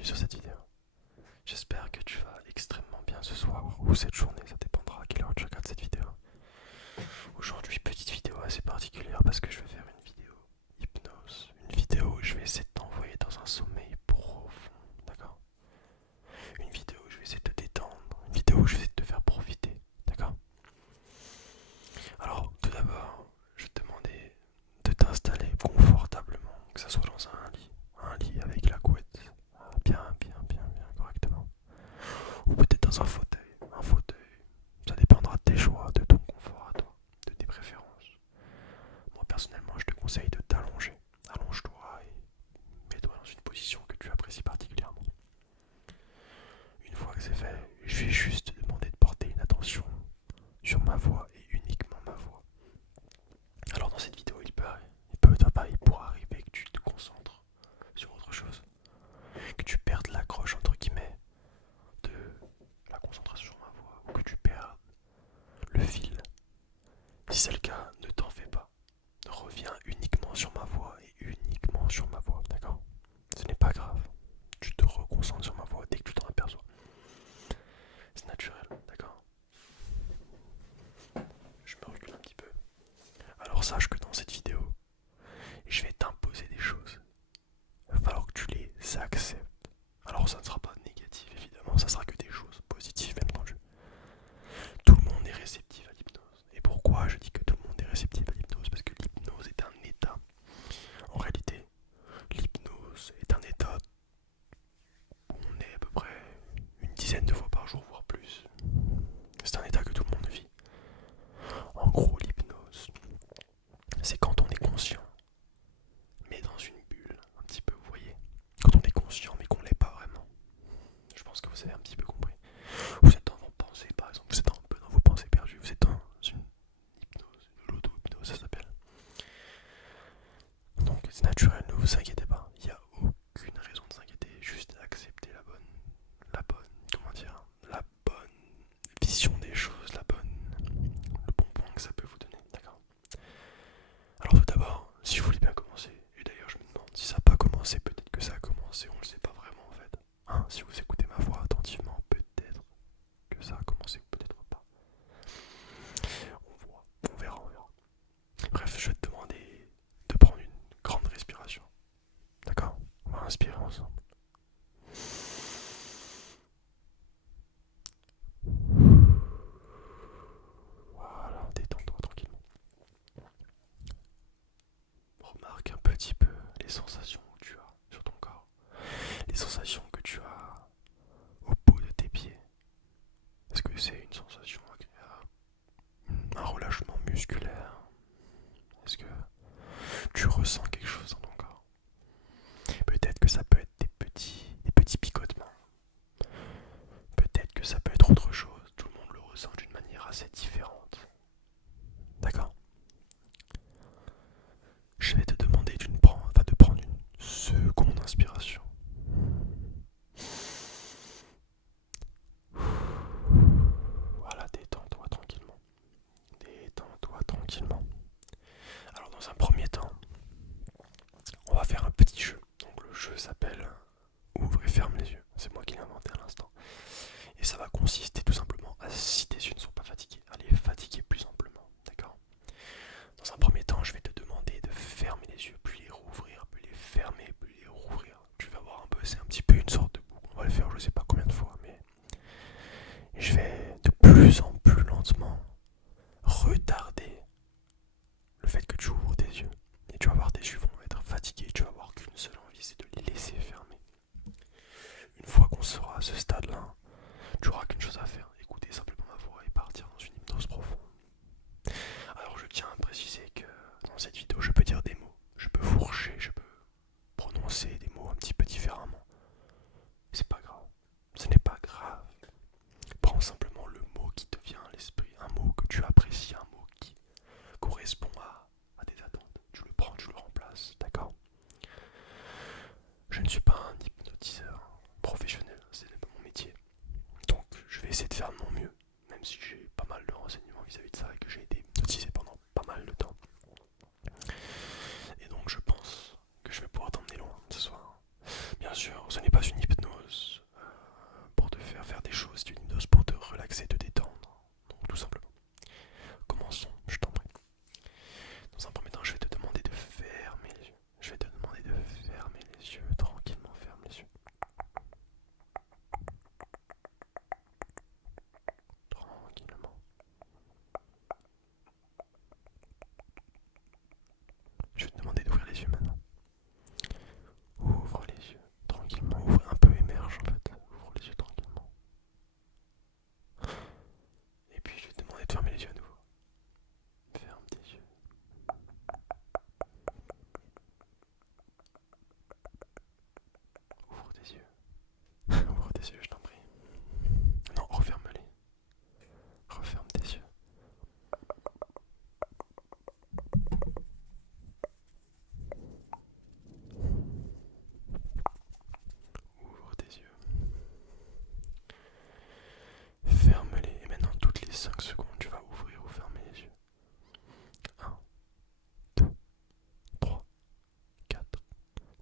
bienvenue sur cette vidéo. J'espère que tu vas extrêmement bien ce soir ou cette journée, ça dépendra à quelle heure tu regardes cette vidéo. Aujourd'hui, petite vidéo assez particulière parce que je vais faire une vidéo hypnose. Une vidéo où je vais essayer de t'envoyer dans un sommeil profond, d'accord? Une vidéo où je vais essayer de te détendre, une vidéo où je vais essayer de te faire profiter, d'accord? Alors, tout d'abord, je vais te demander de t'installer confortablement, que ce soit dans un lit avec la couette, bien correctement. Ou peut-être dans un fauteuil, ça dépendra de tes choix, de ton confort à toi, de tes préférences. Moi personnellement, je te conseille de t'allonger. Allonge-toi et mets-toi dans une position que tu apprécies particulièrement. Une fois que c'est fait, je vais juste te demander de porter une attention sur ma voix et uniquement ma voix. Alors dans cette vidéo, il pourra arriver que tu te concentres sur autre chose, que tu perdes l'accroche entre guillemets de la concentration sur ma voix ou que tu perds le fil. Si c'est le cas, ne t'en fais pas. Reviens uniquement sur ma voix et uniquement sur ma voix, d'accord? Ce n'est pas grave. Tu te reconcentres sur ma voix dès que tu t'en aperçois. C'est naturel, d'accord? Je me recule un petit peu. Alors sache que dans cette vidéo, je vais t'imposer des choses. Il va falloir que tu les acceptes. Alors ça ne sera pas négatif évidemment, ça sera que des choses positives bien entendu. Tout le monde est réceptif à l'hypnose. Et pourquoi je dis que tout le monde est réceptif à l'hypnose? Parce que l'hypnose est un état. En réalité, l'hypnose est un état où on est à peu près une dizaine de fois par jour, voire plus. C'est un état que tout le monde vit. En gros, l'hypnose, c'est quand on est conscient, mais dans une bulle, un petit peu, vous voyez. Quand on est conscient, mais qu'on l'est pas vraiment. Je pense que vous avez un petit peu compris. Vous êtes dans vos pensées, par exemple, vous êtes un peu dans vos pensées perdues, vous êtes dans une hypnose, une l'auto-hypnose, ça s'appelle. Donc c'est naturel, ne vous inquiétez pas, il n'y a aucune raison de s'inquiéter, juste accepter comment dire, la bonne vision des choses, le bon point que ça peut vous donner, d'accord? Alors tout d'abord, si vous voulez bien commencer, et d'ailleurs je me demande si ça n'a pas commencé, peut-être que ça a commencé, on ne le sait pas vraiment en fait. Hein, si vous écoutez ma voix attentivement, peut-être que ça a commencé ou peut-être pas. On verra. Bref, je vais te demander de prendre une grande respiration. D'accord? On va inspirer ensemble. Voilà, détends-toi tranquillement. Remarque un petit peu les sensations que tu as sur ton corps. Les sensations que tu as au bout de tes pieds. Est-ce que c'est une sensation agréable? Un relâchement musculaire? Est-ce que tu ressens quelque chose dans ton corps? Peut-être que ça peut être des petits picotements. Peut-être que ça peut être autre chose. Tout le monde le ressent d'une manière assez différente. D'accord? Je vais te demander de prendre une seconde inspiration. Voilà, détends-toi tranquillement. Détends-toi tranquillement. Alors dans un premier temps, on va faire un petit jeu. Donc le jeu s'appelle Ouvre et ferme les yeux. C'est moi qui l'ai inventé à l'instant. Et ça va consister tout simplement à, si tes yeux ne sont pas fatigués, à les fatiguer plus amplement. D'accord? Dans un premier temps, je vais te demander de fermer les yeux, puis les rouvrir, puis les fermer, puis les rouvrir. Tu vas voir un peu, c'est un petit peu une sorte de boucle. On va le faire je sais pas combien de fois, mais je vais de plus en plus lentement retarder le fait que tu ouvres tes yeux. Et tu vas voir, tes yeux vont être fatigués, tu vas avoir qu'une seule envie, c'est de les laisser fermer. Une fois qu'on sera à ce stade-là, tu n'auras qu'une chose à faire, écouter simplement ma voix et partir dans une hypnose profonde. Alors je tiens à préciser que dans cette vidéo, je peux dire des mots, je peux fourcher, je peux prononcer des mots un petit peu différemment. C'est pas grave, ce n'est pas grave. Prends simplement le mot qui te vient à l'esprit, un mot que tu apprécies, un mot qui correspond à tes attentes. Tu le prends, tu le remplaces, d'accord? Je ne suis pas un hypnotiseur professionnel, ce n'est pas mon métier. Donc je vais essayer de faire de mon mieux, même si j'ai pas mal de renseignements vis-à-vis de ça et que j'ai été hypnotisé pendant pas mal de temps. Et donc je pense que je vais pouvoir t'emmener loin ce soir. Bien sûr, ce n'est pas une hypnose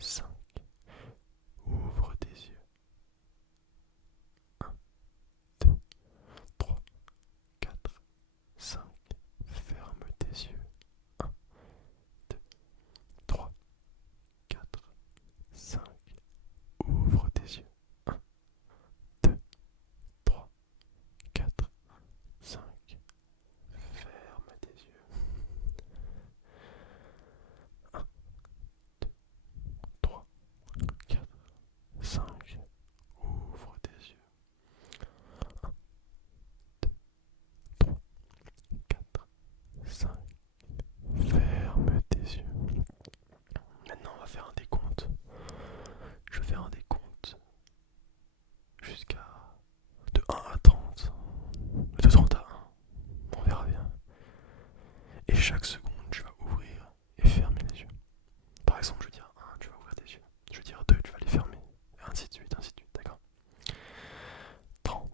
5. Ouvre tes yeux. 1, 2, 3, 4, 5. Ferme tes yeux. 1, 2, 3, 4, 5. Ouvre tes yeux. 1, 2, 3, 4, 5. Ferme tes yeux. 1, 2, 3, 4, 5. Ouvre tes yeux. 1, 2, 3, 4, 5. Ferme tes yeux. Maintenant, on va faire un décompte. Je vais faire un décompte jusqu'à de 1 à 30. De 30 à 1. On verra bien. Et chaque seconde, tu vas ouvrir et fermer les yeux. Par exemple, je vais dire 1, tu vas ouvrir tes yeux. Je vais dire 2, tu vas les fermer. Et ainsi de suite, d'accord? 30,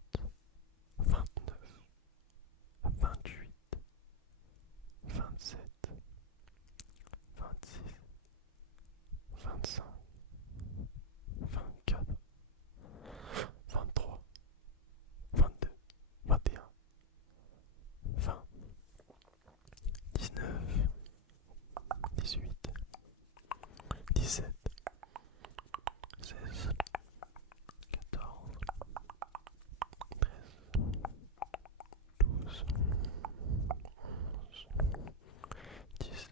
29, 28, 27, 26, 25, 24, 23, 22, 21, 20, 19, 18, 17, 16, 14, 13, 12, 11, 10,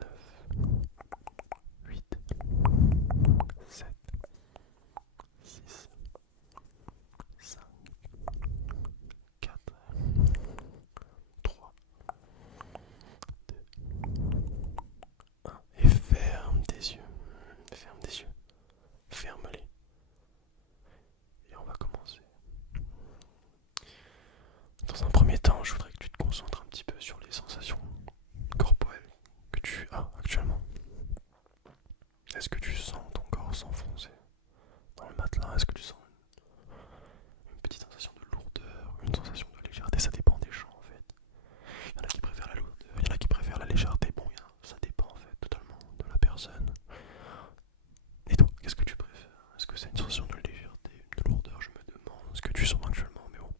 9, 8, 7, 6, 5, 4, 3, 2, 1. Et ferme tes yeux. Ferme tes yeux. Ferme-les. Et on va commencer. Dans un premier temps, je voudrais que tu te concentres un petit peu sur les sensations corporelles que tu as actuellement. Est-ce que tu sens ton corps s'enfoncer dans le matelas? Est-ce que tu sens une petite sensation de lourdeur, une sensation de légèreté? Ça dépend des gens en fait. Il y en a qui préfèrent la lourdeur, il y en a qui préfèrent la légèreté. Bon, ça dépend en fait totalement de la personne. Et toi, qu'est-ce que tu préfères? Est-ce que c'est une sensation de légèreté, de lourdeur? Je me demande ce que tu sens actuellement, mais bon.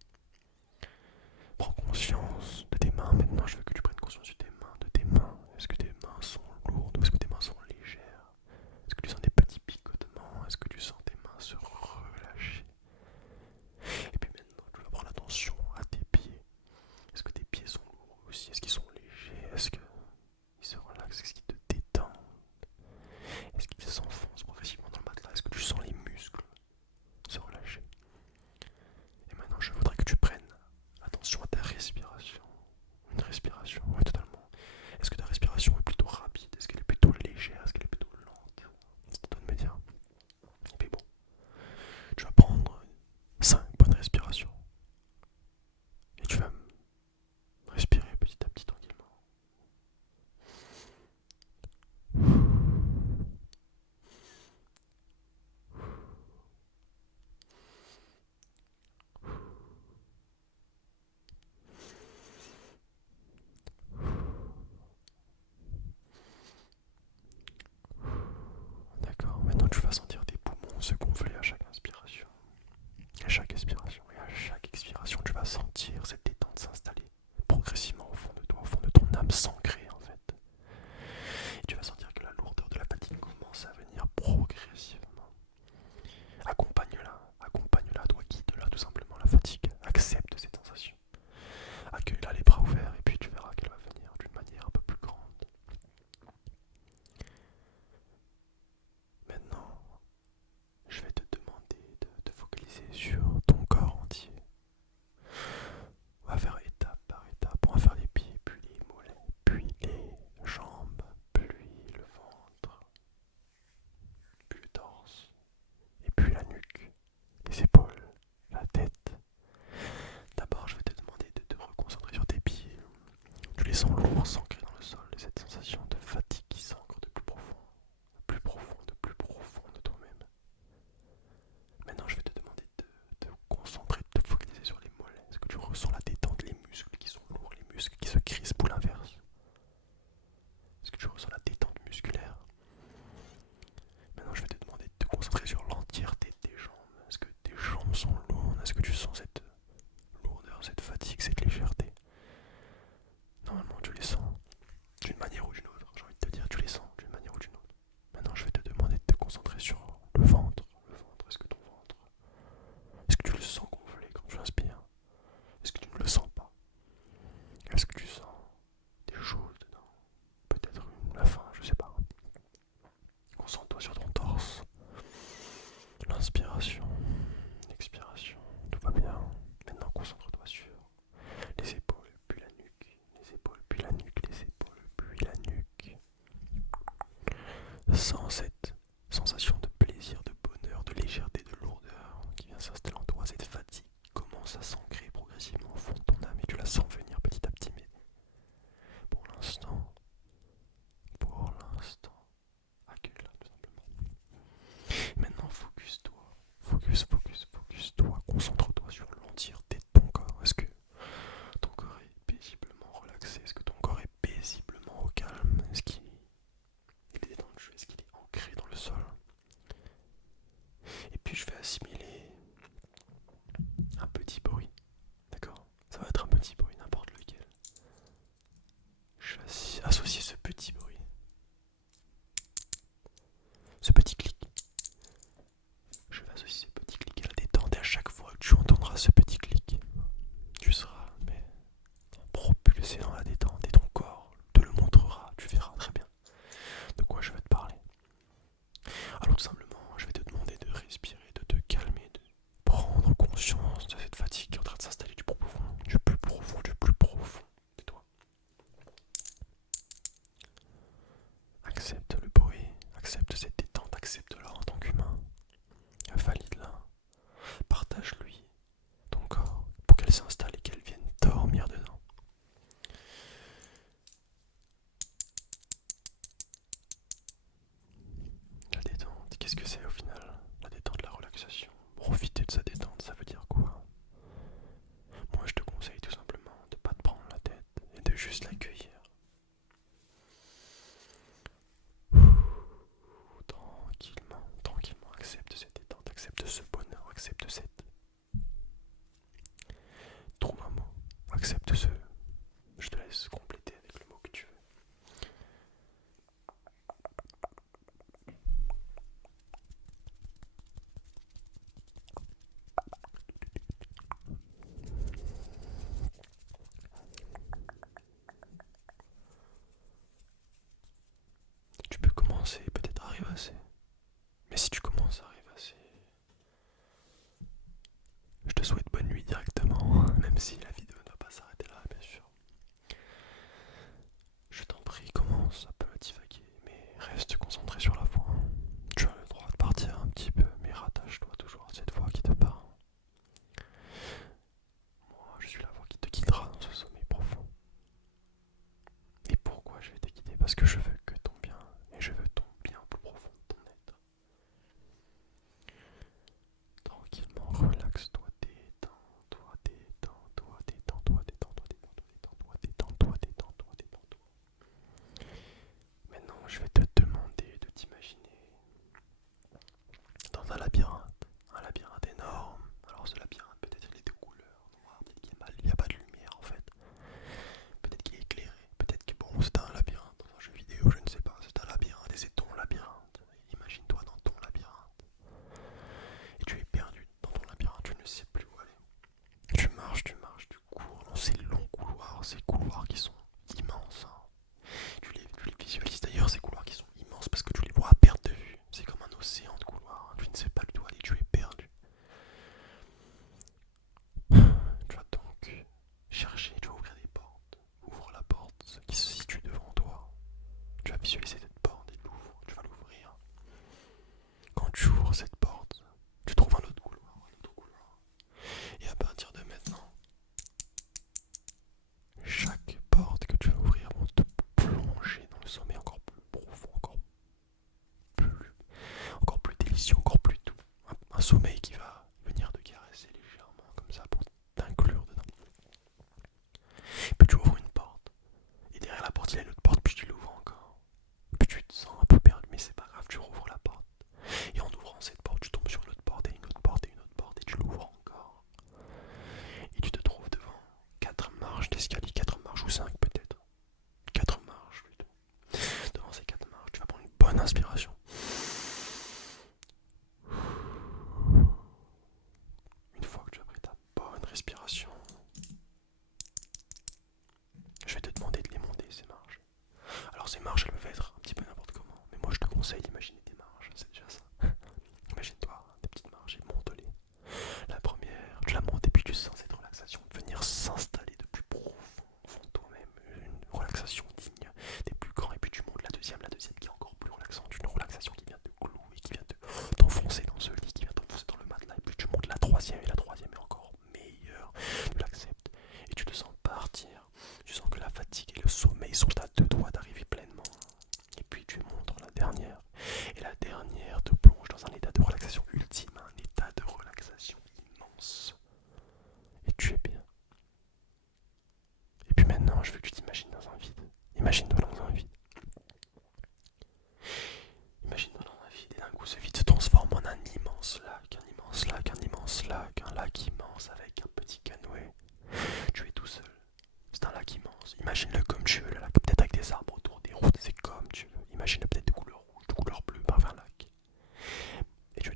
Prends conscience de tes mains. Maintenant, je veux que tu prennes conscience de tes mains. Est-ce que tes mains sont lourdes ou est-ce que tes mains sont légères? Est-ce que tu sens des petits picotements? Est-ce que tu sens tes mains se relâcher? concentrer sur l'entièreté de tes jambes. Est-ce que tes jambes sont lourdes? Est-ce que tu sens cette lourdeur, cette fatigue, cette légèreté? Normalement, tu les sens d'une manière ou d'une autre. J'ai envie de te dire, tu les sens d'une manière ou d'une autre. Maintenant, je vais te demander de te concentrer sur le ventre. Le ventre, est-ce que ton ventre, est-ce que tu le sens gonfler quand tu inspires? Est-ce que tu ne le sens pas? Est-ce que tu sens des choses dedans? Peut-être la faim, je sais pas. Concentre-toi sur ton torse. L'inspiration, l'expiration, tout va bien. Maintenant, concentre-toi sur les épaules, puis la nuque. Les épaules, puis la nuque, les épaules, puis la nuque. Sens cette sensation de plaisir, de bonheur, de légèreté, de lourdeur qui vient s'installer en toi, cette fatigue qui commence à s'ancrer progressivement au fond de ton âme et tu la sens venir petit à petit, mais pour l'instant, accueille-la tout simplement. Maintenant, focus-toi, concentre-toi sur l'entièreté de ton corps. Est-ce que ton corps est paisiblement relaxé? Est-ce que ton corps est paisiblement au calme? Est-ce qu'il est détendu? Est-ce qu'il est ancré dans le sol? Et puis je vais assimiler un petit bruit, d'accord? Ça va être un petit bruit, n'importe lequel. Je vais associer ce petit bruit, ce petit clic. Je vais associer ce petit clic à la détente et à chaque fois que tu entendras ce petit clic, tu seras propulsé dans la détente et ton corps te le montrera, tu verras très bien de quoi je vais te parler. Alors tout simplement, je vais te demander de respirer, de te calmer, de prendre conscience de cette fatigue qui est en train de s'installer du plus profond, de toi. Accepte le bruit, accepte cette détente, accepte-la en tant qu'humain. Valide-la, partage-lui ton corps pour qu'elle s'installe et qu'elle vienne dormir dedans. La détente, qu'est-ce que c'est au final? La détente, la relaxation. Profiter de sa détente, ça veut dire quoi? Moi je te conseille tout simplement de ne pas te prendre la tête et de juste l'accueillir. Tranquillement, accepte cette détente, accepte ce bonheur, accepte cette... Trouve un mot, accepte ce... Je te laisse compléter avec le mot que tu veux. Tu peux commencer peut-être à rêvasser. Mais si tu commences à rêvasser, je te souhaite bonne nuit directement, même si la vidéo ne va pas s'arrêter là, bien sûr. Je t'en prie, commence un peu à divaguer, mais reste concentré sur la voix. Tu as le droit de partir un petit peu, mais rattache-toi toujours à cette voix qui te parle. Moi, je suis la voix qui te guidera dans ce sommeil profond. Et pourquoi je vais te guider? Parce que je veux que ton bien, et je veux ton bien au plus profond de ton être. Tranquillement, relaxe-toi, détends-toi, détends-toi, détends-toi, détends-toi, détends-toi, détends-toi, détends-toi, détends-toi. Maintenant, je vais te demander de t'imaginer dans un labyrinthe énorme. Alors ce labyrinthe, peut-être il est de couleur noire, peut-être qu'il n'y a pas de lumière en fait. Peut-être qu'il est éclairé, peut-être que bon, c'est un labyrinthe dans un jeu vidéo, je ne sais pas, c'est un labyrinthe et c'est ton labyrinthe. Imagine-toi dans ton labyrinthe. Et tu es perdu dans ton labyrinthe, tu ne sais plus où aller. Tu marches, tu cours dans ces longs couloirs, ces couloirs qui sont immenses. Hein. Tu les visualises d'ailleurs, ces couloirs qui sont immenses parce que tu les vois à perte de vue. C'est comme un océan de couloirs, hein. Tu ne sais pas du tout où aller, tu es perdu. Tu vas donc chercher, tu vas ouvrir des portes. Ouvre la porte qui se situe devant toi. Tu vas visualiser cette porte et l'ouvre, tu vas l'ouvrir. Quand tu ouvres cette porte, tu trouves un autre couloir. Et à partir de maintenant, chaque porte que tu vas ouvrir va te plonger dans le sommeil encore plus profond, encore plus délicieux, encore plus doux. Un sommeil qui va venir te caresser légèrement comme ça pour t'inclure dedans. Puis tu ouvres une porte, et derrière la porte il y a une autre porte, puis tu l'ouvres encore. Puis tu te sens un peu perdu, mais c'est pas grave, tu rouvres la porte. Et en ouvrant cette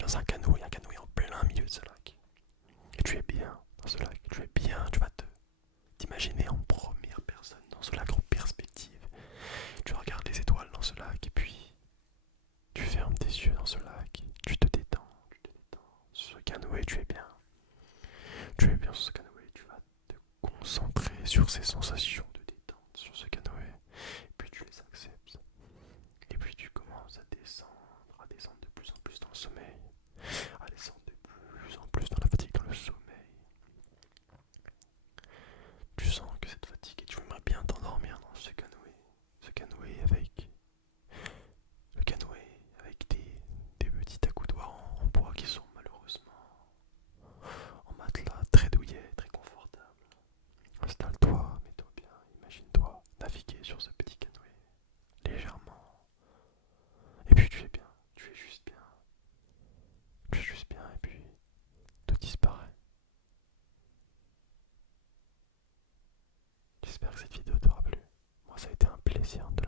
dans un canoë en plein milieu de ce lac. Et tu es bien dans ce lac, tu es bien, tu vas t'imaginer en première personne dans ce lac en perspective. Tu regardes les étoiles dans ce lac et puis tu fermes tes yeux dans ce lac, tu te détends. Sur ce canoë, tu es bien. Tu es bien sur ce canoë, tu vas te concentrer sur ces sensations de détente sur ce canoë. Et puis tu les acceptes. Et puis tu commences à descendre de plus en plus dans le sommeil, à descendre de plus en plus dans la fatigue, dans le sommeil. Tu sens que cette fatigue et tu aimerais bien t'endormir dans ce canoë avec des petits accoudoirs en bois qui sont malheureusement en matelas très douillet, très confortable. Installe-toi, mets-toi bien, imagine-toi naviguer sur ce petit canoë légèrement. Et puis tu es bien, tu es juste bien, tu es juste bien et puis tout disparaît. J'espère que cette vidéo t'aura plu. Moi ça a été un plaisir de